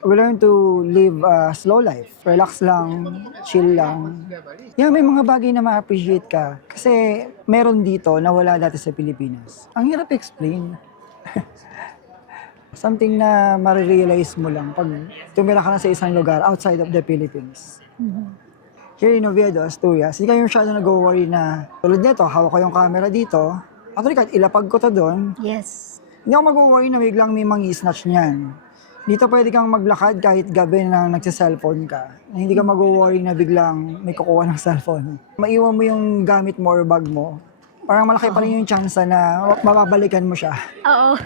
We learn to live a slow life. Relax lang, chill lang. Yeah, may mga bagay na ma-appreciate ka. Kasi meron dito na wala dati sa Pilipinas. Ang hirap explain. Something na marirealize mo lang pag tumira ka na sa isang lugar outside of the Philippines. Here in Oviedo, Asturias, hindi kayo masyado nag-worry na tulad nito, hawak ko yung camera dito. Actually, kahit ilapag ko to doon, Yes. hindi ako mag-worry na biglang may mangi-snatch niyan. Dito pwede kang maglakad kahit gabi na nagsa-cellphone ka. Hindi ka mag-worry na biglang may kukuha ng cellphone. Maiwan mo yung gamit mo or bag mo. Parang malaki pa rin yung chance na mababalikan mo siya. Oo.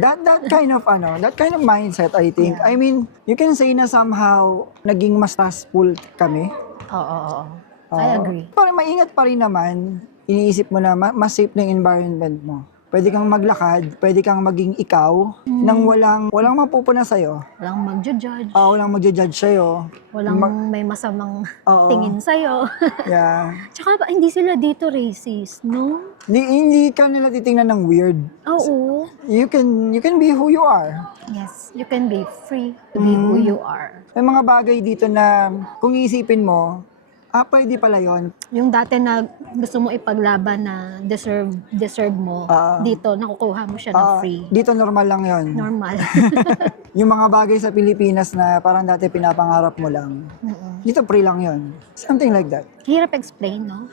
That kind of mindset, I think. Yeah. I mean, you can say na somehow naging mas stressful kami. Oo. I agree. Parang maingat pa rin naman. Iniisip mo na mas safe na yung environment mo. Pwede kang maglakad, pwede kang maging ikaw nang walang mapupuna sa'yo. Walang magjo-judge. Walang magja-judge sa'yo. Walang may masamang Oo. tingin sa'yo. Yeah. Tsaka hindi sila dito racist, no? Hindi ka nila titingnan ng weird. Oo. You can be who you are. Yes, you can be free to be who you are. May mga bagay dito na kung iisipin mo, pwede pala yun. Yung dati na gusto mo ipaglaban na deserve mo, dito nakukuha mo siya ng free. Dito normal lang yun. Normal. Yung mga bagay sa Pilipinas na parang dati pinapangarap mo lang, dito free lang yun. Something like that. Hirap explain, no?